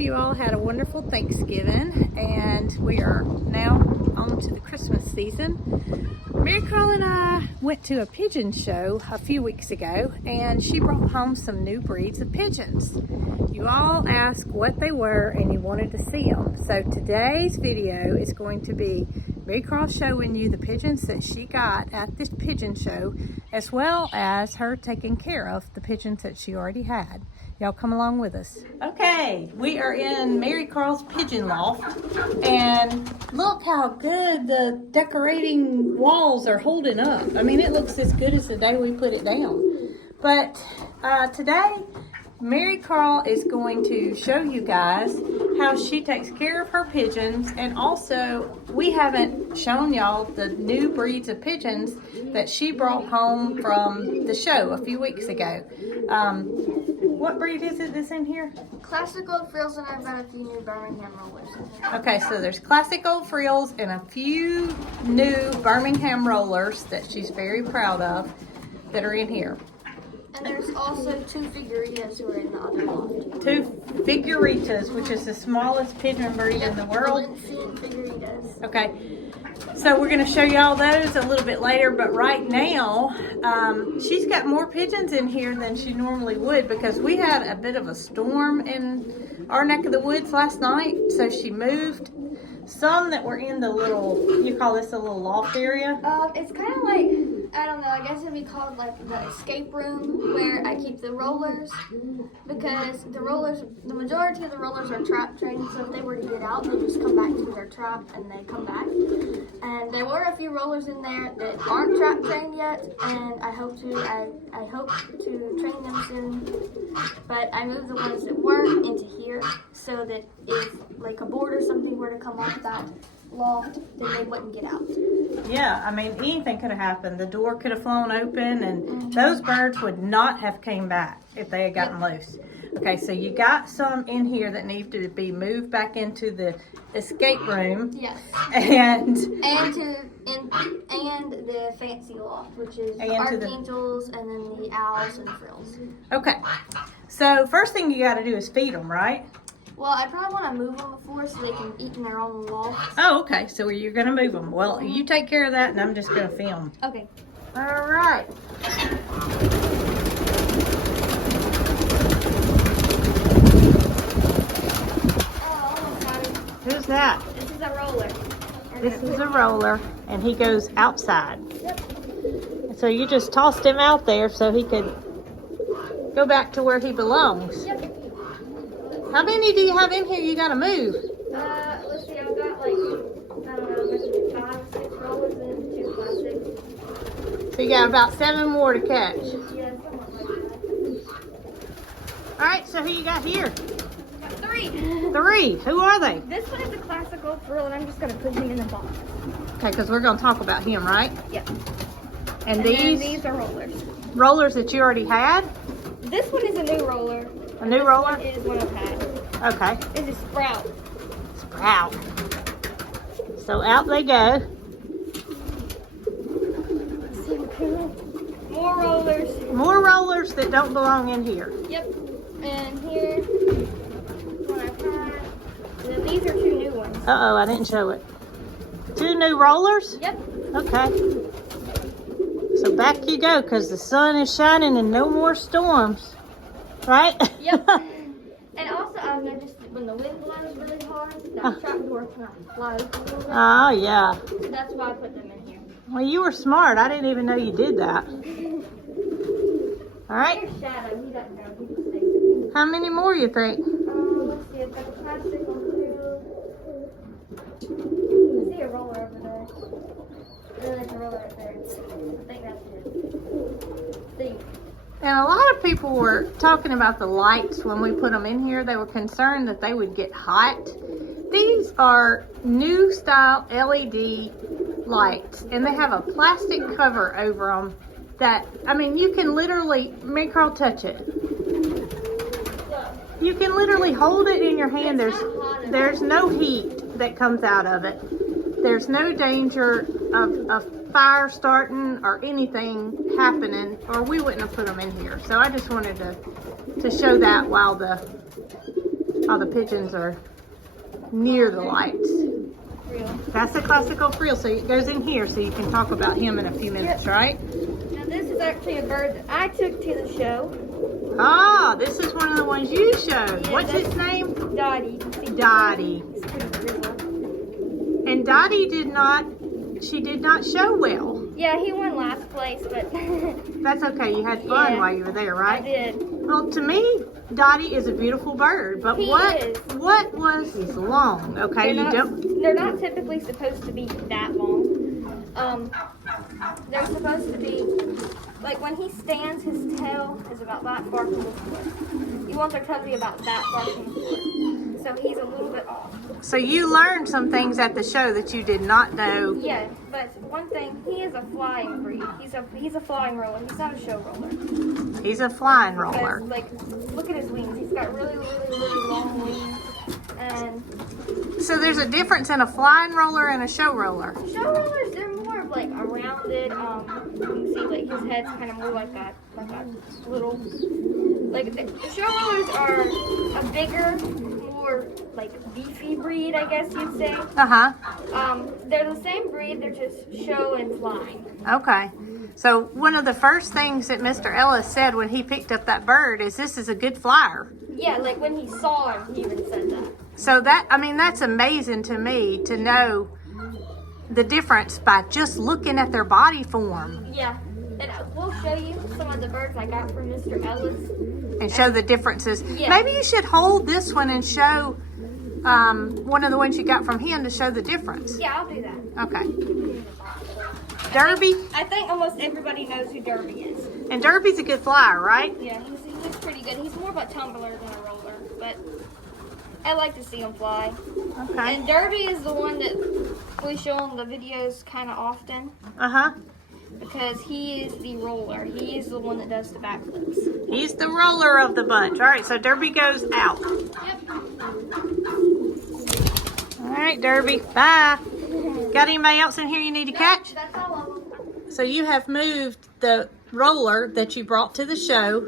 hope you all had a wonderful Thanksgiving, and we are now on to the Christmas season. Marycarl and I went to a pigeon show a few weeks ago, and she brought home some new breeds of pigeons. You all asked what they were and you wanted to see them. So today's video is going to be Marycarl showing you the pigeons that she got at this pigeon show, as well as her taking care of the pigeons that she already had. Y'all come along with us. Okay, we are in Marycarl's pigeon loft, and look how good the decorating walls are holding up. I mean, it looks as good as the day we put it down. But today, Marycarl is going to show you guys how she takes care of her pigeons, and also we haven't shown y'all the new breeds of pigeons that she brought home from the show a few weeks ago. What breed is it that's in here? Classic old frills, and I've got a few new Birmingham rollers in here. Okay, so there's classic old frills and a few new Birmingham rollers that she's very proud of that are in here. And there's also two Figuritas who are in the other loft. Two Figuritas, which is the smallest pigeon breed in the world. Infant Figuritas. Okay, so we're going to show you all those a little bit later, but right now, she's got more pigeons in here than she normally would because we had a bit of a storm in our neck of the woods last night, so she moved some that were in the little, you call this a little loft area? It's kind of like, I don't know, I guess it'd be called like the escape room where I keep the rollers, because the majority of the rollers are trap trained, so if they were to get out, they just come back to their trap and they come back. And there were a few rollers in there that aren't trap trained yet, and I hope to train them soon. But I moved the ones that weren't into here so that if like a board or something were to come off that loft, then they wouldn't get out. Yeah, I mean, anything could have happened. The door could have flown open, and those birds would not have came back if they had gotten loose. Okay, so you got some in here that need to be moved back into the escape room. Yes. And the fancy loft, which is the archangels and then the owls and frills. Okay, so first thing you got to do is feed them, right? Well, I probably want to move them before so they can eat in their own loft. Oh, okay. So you're going to move them. Well, you take care of that, and I'm just going to film. Okay. All right. Oh, almost got it. Who's that? This is a roller. This is a roller, and he goes outside. Yep. So you just tossed him out there so he could go back to where he belongs. Yep. How many do you have in here you got to move? Let's see, I've got like, I don't know, maybe 5, 6 rollers and 2 classics. So you got about 7 more to catch. Yeah, something like that. All right, so who you got here? Got 3. 3. Who are they? This one is a classic old frill, and I'm just going to put him in a box. Okay, because we're going to talk about him, right? Yep. And these are rollers. Rollers that you already had? This one is a new roller. A new roller? This one is one I've had. Okay. It's a Sprout. Sprout. So out they go. Let's see what came up. More rollers. More rollers that don't belong in here. Yep. And here, one I've had. And then these are 2 new ones. Uh-oh, I didn't show it. 2 new rollers? Yep. Okay. So back you go, because the sun is shining and no more storms. Right? Yep. And also, I've noticed that when the wind blows really hard, that trap door cannot fly open a little bit. Oh, yeah. So that's why I put them in here. Well, you were smart. I didn't even know you did that. All right. Here's Shadow. He doesn't know. He just stays in here. How many more you think? Let's see. I've got the plastic on through. I see a roller over there. There's a roller right there. I think that's it. See. And a lot of people were talking about the lights when we put them in here. They were concerned that they would get hot. These are new style LED lights, and they have a plastic cover over them that, I mean, you can literally, Marycarl, touch it. You can literally hold it in your hand. There's no heat that comes out of it. There's no danger of fire starting or anything happening, or we wouldn't have put them in here. So I just wanted to show that while Oh, the pigeons are near the lights. That's the classical frill, so it goes in here, so you can talk about him in a few minutes, right? Now this is actually a bird that I took to the show. Ah, this is one of the ones you showed. Yeah, What's his name? Dottie. Dottie. It's pretty grizzled. And Dottie did not show well. Yeah, he won last place, but That's okay, you had fun Yeah. while you were there, right? I did. Well, to me, Dottie is a beautiful bird, but He what is. was his long? Okay, They're not typically supposed to be that long. They're supposed to be, like when he stands, his tail is about that far from the floor. You want their tail to be about that far from the floor. So he's a little bit off. So you learned some things at the show that you did not know. Yeah, but one thing, he is a flying breed. He's a flying roller. He's not a show roller. He's a flying roller. Because, like, look at his wings. He's got really, really, really long wings. And So there's a difference in a flying roller and a show roller. show rollers, they're more of like a rounded. You can see like his head's kind of more like that little. Like the show rollers are a bigger, more like beefy breed, I guess you'd say. They're the same breed. They're just show and flying. Okay. So one of the first things that Mr. Ellis said when he picked up that bird is this is a good flyer. Yeah, like when he saw him, he even said that. So that's amazing to me to know the difference by just looking at their body form. Yeah, and we'll show you some of the birds I got from Mr. Ellis. And show the differences. Yeah. Maybe you should hold this one and show one of the ones you got from him to show the difference. Yeah, I'll do that. Okay. Derby? I think almost everybody knows who Derby is. And Derby's a good flyer, right? Yeah, he's pretty good. He's more of a tumbler than a roller, but I like to see him fly. Okay. And Derby is the one that we show in the videos kind of often. Because he is the roller. He is the one that does the backflips. He's the roller of the bunch. All right, so Derby goes out. Yep. All right, Derby, bye. Got anybody else in here you need to catch? That's all of them. So you have moved the roller that you brought to the show,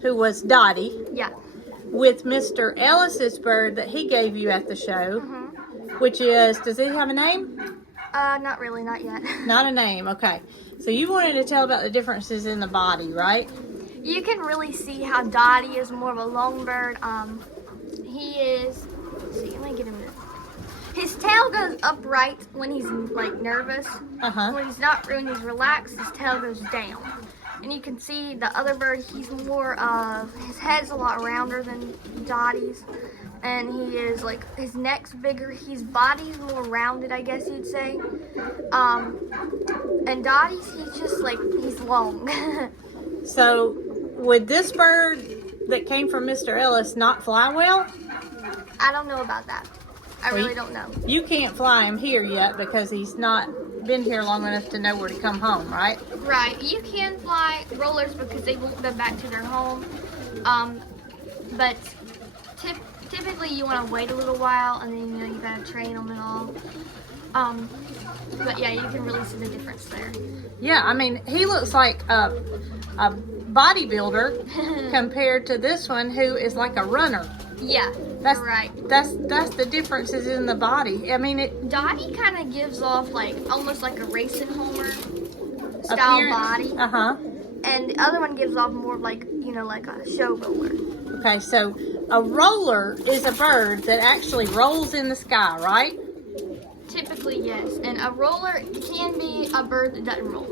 who was Dottie, Yeah. with Mr. Ellis's bird that he gave you at the show, which is, does he have a name? Not really, not yet. Not a name, okay. So you wanted to tell about the differences in the body, right? You can really see how Dottie is more of a long bird. He is, let's see, let me get him this. His tail goes upright when he's like nervous. When he's relaxed, his tail goes down. And you can see the other bird, he's more his head's a lot rounder than Dottie's. And he is like, his neck's bigger, his body's more rounded, I guess you'd say. And Dottie's, he's just like, he's long. So would this bird that came from Mr. Ellis not fly well? I don't know about that. I really don't know. You can't fly him here yet because he's not been here long enough to know where to come home, right? Right. You can fly rollers because they won't go back to their home. But typically you want to wait a little while and then you gotta train them and all. But yeah, you can really see the difference there. Yeah, I mean, he looks like a bodybuilder compared to this one who is like a runner. Yeah, That's right. That's the differences in the body. I mean, Dottie kind of gives off like almost like a racing homer style body. And the other one gives off more of like, like a show roller. Okay, so a roller is a bird that actually rolls in the sky, right? Typically, yes. And a roller can be a bird that doesn't roll.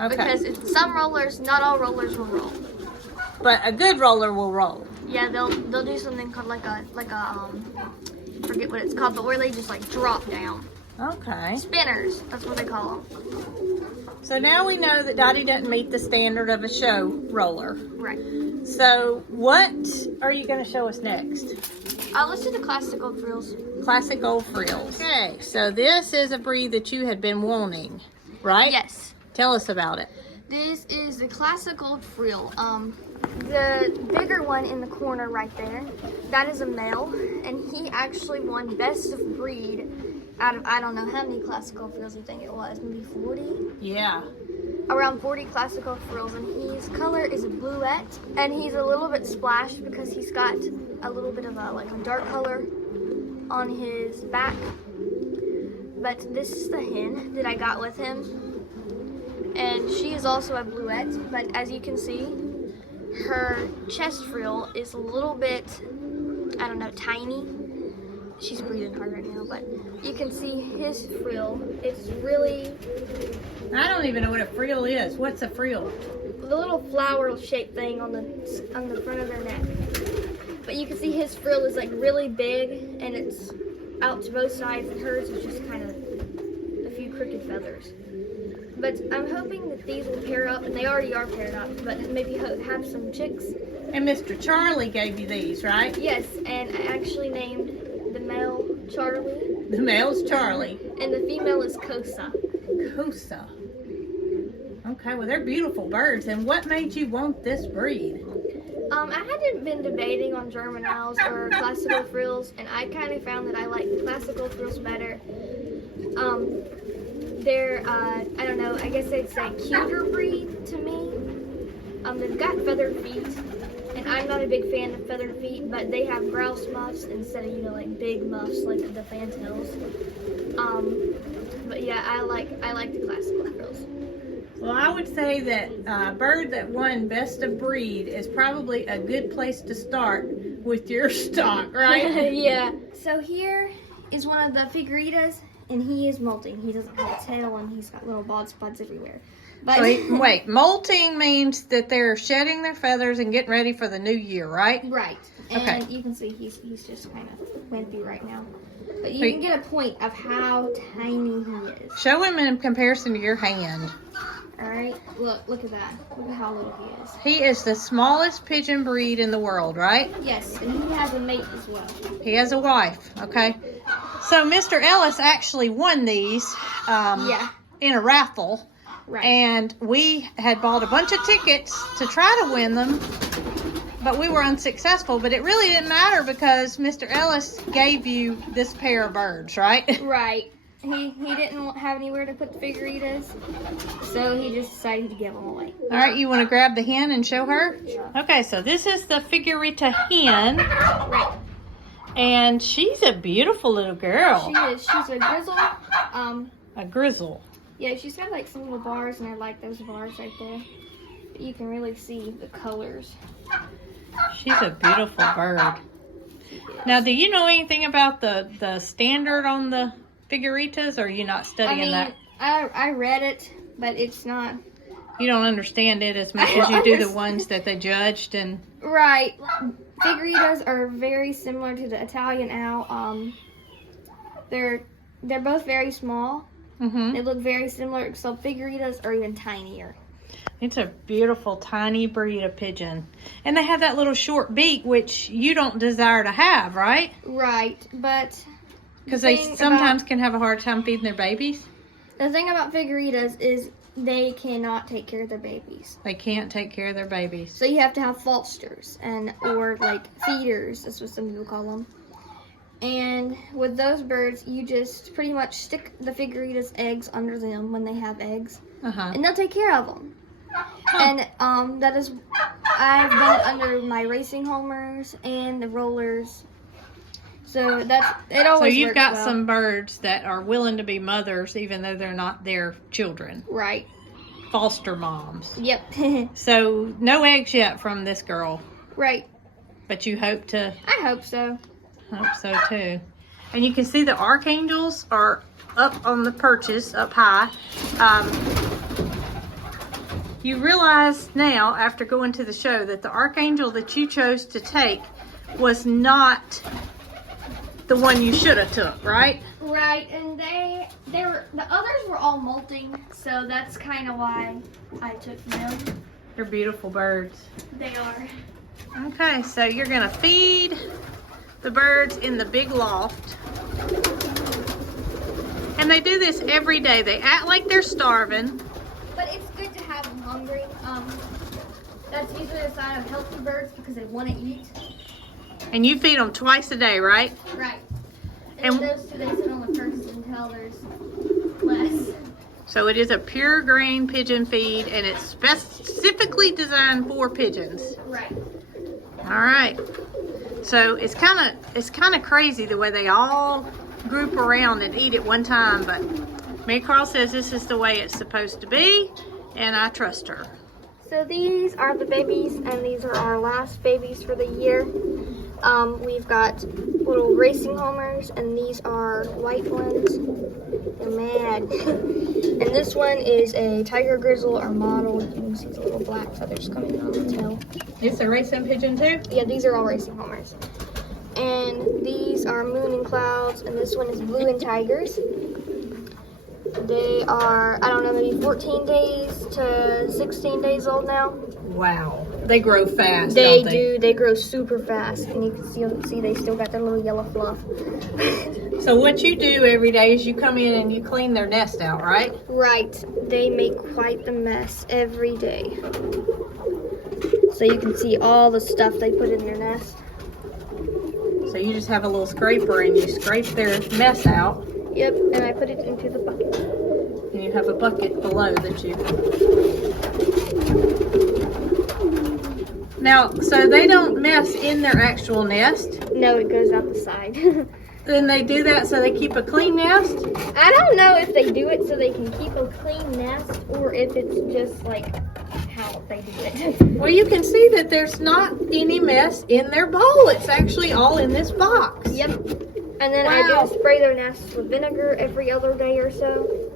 Okay. Because some rollers, not all rollers will roll. But a good roller will roll. Yeah, they'll do something called like a forget what it's called, but where they just like drop down. Okay. Spinners, that's what they call them. So now we know that Dottie doesn't meet the standard of a show roller. Right. So what are you going to show us next? Let's do the classical frills. Classic old frills. Okay, so this is a breed that you had been wanting, right? Yes. Tell us about it. This is the classical frill. The bigger one in the corner right there, that is a male, and he actually won best of breed out of, I don't know how many classical frills you think it was, maybe 40? Yeah. Around 40 classical frills, and his color is bluette, and he's a little bit splashed because he's got a little bit of a dark color on his back. But this is the hen that I got with him. And she is also a bluette, but as you can see, her chest frill is a little bit, I don't know, tiny. She's breathing hard right now, but you can see his frill. It's really... I don't even know what a frill is. What's a frill? The little flower-shaped thing on the front of their neck. But you can see his frill is like really big, and it's out to both sides, and hers is just kind of a few crooked feathers. But I'm hoping that these will pair up, and they already are paired up, but maybe have some chicks. And Mr. Charlie gave you these, right? Yes, and I actually named the male Charlie. The male's Charlie. And the female is Cosa. Cosa. Okay, well, they're beautiful birds. And what made you want this breed? I hadn't been debating on German Owls or classical frills, and I kind of found that I like the classical frills better. They're, I don't know, I guess they'd say cuter breed to me. They've got feathered feet, and I'm not a big fan of feathered feet, but they have grouse muffs instead of, like big muffs like the fantails. But yeah, I like the classical frills. Well, I would say that bird that won best of breed is probably a good place to start with your stock, right? Yeah. So here is one of the Figuritas, and he is molting. He doesn't have a tail, and he's got little bald spots everywhere. But wait, molting means that they're shedding their feathers and getting ready for the new year, right? Right. And you can see he's just kind of wimpy right now. But you can get a point of how tiny he is. Show him in comparison to your hand. All right, look at that. Look at how little he is. He is the smallest pigeon breed in the world, right? Yes, and he has a mate as well. He has a wife, okay? So Mr. Ellis actually won these in a raffle. Right. And we had bought a bunch of tickets to try to win them, but we were unsuccessful. But it really didn't matter because Mr. Ellis gave you this pair of birds, right? Right. He didn't have anywhere to put the Figuritas, so he just decided to give them away. All right, you want to grab the hen and show her? Sure. Okay, so this is the Figurita hen. Right. And she's a beautiful little girl. She is. She's a grizzle. A grizzle. Yeah, she's got like some little bars, and I like those bars right there. But you can really see the colors. She's a beautiful bird. Now, do you know anything about the standard on the Figuritas, or are you not studying that? I read it, but it's not... You don't understand it as much as you do the ones that they judged and... Right. Figuritas are very similar to the Italian owl. They're both very small. Mm-hmm. They look very similar, except Figuritas are even tinier. It's a beautiful, tiny breed of pigeon. And they have that little short beak, which you don't desire to have, right? Right, but... Because they sometimes can have a hard time feeding their babies. The thing about Figuritas is they cannot take care of their babies. They can't take care of their babies. So you have to have fosters or like feeders. That's what some people call them. And with those birds, you just pretty much stick the Figuritas' eggs under them when they have eggs, and they'll take care of them. And that is, I've done it under my racing homers and the rollers. So it always. So you've works got well. some birds that are willing to be mothers, even though they're not their children. Right. Foster moms. Yep. So no eggs yet from this girl. Right. But you hope to. I hope so. Hope so too. And you can see the archangels are up on the perches, up high. You realize now, after going to the show, that the archangel that you chose to take was not the one you should have took, right? Right, and the others were all molting, so that's kind of why I took them. They're beautiful birds. They are. Okay, so you're gonna feed the birds in the big loft. And they do this every day. They act like they're starving. But it's good to have them hungry. That's usually a sign of healthy birds because they want to eat. And you feed them twice a day, right? Right. And those two, they sit on the perches until there's less. So it is a pure grain pigeon feed, and it's specifically designed for pigeons. Right. All right. So it's kind of crazy the way they all group around and eat at one time, but Marycarl says this is the way it's supposed to be, and I trust her. So these are the babies, and these are our last babies for the year. We've got little racing homers, and these are white ones. They're mad. And this one is a tiger grizzle or mottled. You can see the little black feathers coming on the tail. It's a racing pigeon too? Yeah, these are all racing homers. And these are moon and clouds, and this one is blue and tigers. They are, I don't know, maybe 14 days to 16 days old now. Wow. They grow fast, They don't they? do. They grow super fast. And you can see they still got their little yellow fluff. So what you do every day is you come in and you clean their nest out, right? Right. They make quite the mess every day. So you can see all the stuff they put in their nest. So you just have a little scraper and you scrape their mess out. Yep, and I put it into the bucket. And you have a bucket below that you... Now, so they don't mess in their actual nest? No, it goes out the side. Then they do that so they keep a clean nest? I don't know if they do it so they can keep a clean nest or if it's just like how they do it. Well, you can see that there's not any mess in their bowl. It's actually all in this box. Yep. And then I do spray their nests with vinegar every other day or so.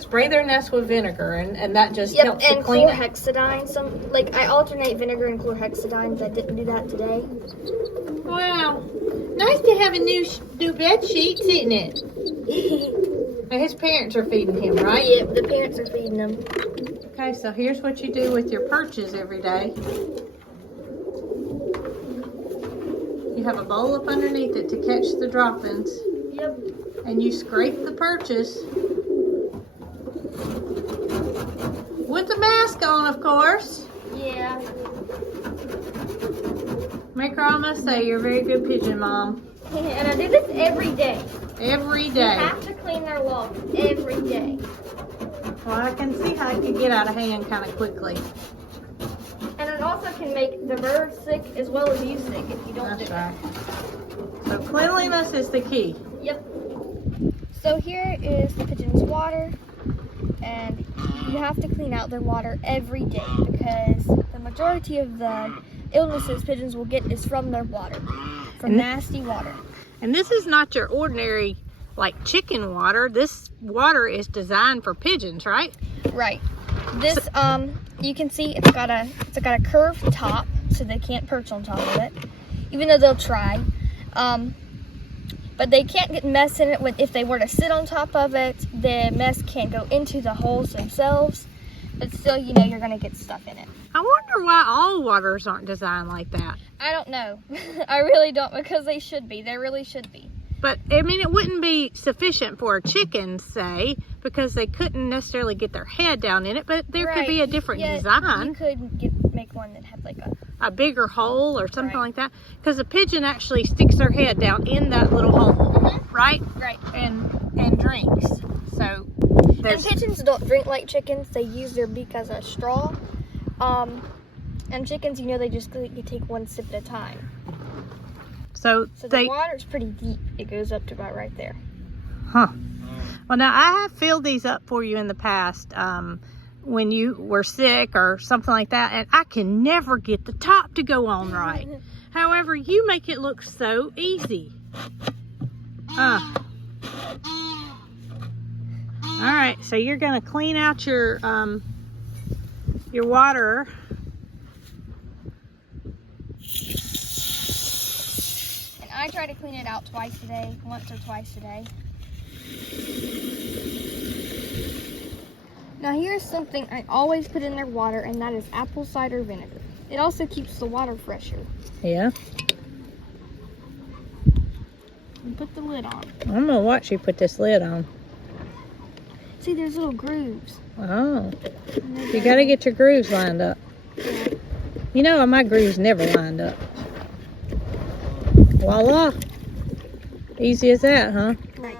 Spray their nest with vinegar, and that just helps to and clean it. chlorhexidine. I alternate vinegar and chlorhexidine. I didn't do that today. Wow. Nice to have a new bed sheet, isn't it? And his parents are feeding him, right? Yep, the parents are feeding them. Okay, so here's what you do with your perches every day. You have a bowl up underneath it to catch the droppings. Yep. And you scrape the perches. With the mask on, of course. Yeah. Marycarl, I must say, you're a very good pigeon mom. And I do this every day. Every day. You have to clean their loft every day. Well, I can see how it can get out of hand kind of quickly. And it also can make the birds sick as well as you sick if you don't do it. That's right. So cleanliness is the key. Yep. So here is the pigeons' water. And you have to clean out their water every day because the majority of the illnesses pigeons will get is from their water, from nasty water. And this is not your ordinary like chicken water. This water is designed for pigeons, right? Right. This you can see it's got a curved top so they can't perch on top of it, even though they'll try. But they can't get mess in it. If they were to sit on top of it, the mess can't go into the holes themselves. But still, you know, you're going to get stuff in it. I wonder why all waters aren't designed like that. I don't know. I really don't, because they should be. They really should be. But, I mean, it wouldn't be sufficient for a chicken, say, because they couldn't necessarily get their head down in it. But there could be a different design. You could make one that had like a bigger hole or something like that. Because a pigeon actually sticks their head down in that little hole, right? Right. And drinks. So, and pigeons don't drink like chickens. They use their beak as a straw. And chickens, you know, they just take one sip at a time. So the water's pretty deep. It goes up to about right there. Huh. Well, now I have filled these up for you in the past when you were sick or something like that, and I can never get the top to go on right. However, you make it look so easy. All right, so you're gonna clean out your water. And I try to clean it out once or twice a day. Now here's something I always put in their water, and that is apple cider vinegar. It also keeps the water fresher. Yeah. And put the lid on. I'm gonna watch you put this lid on. See, there's little grooves. Oh. You gotta get your grooves lined up. Yeah. You know, my grooves never lined up. Voila. Easy as that, huh? Right.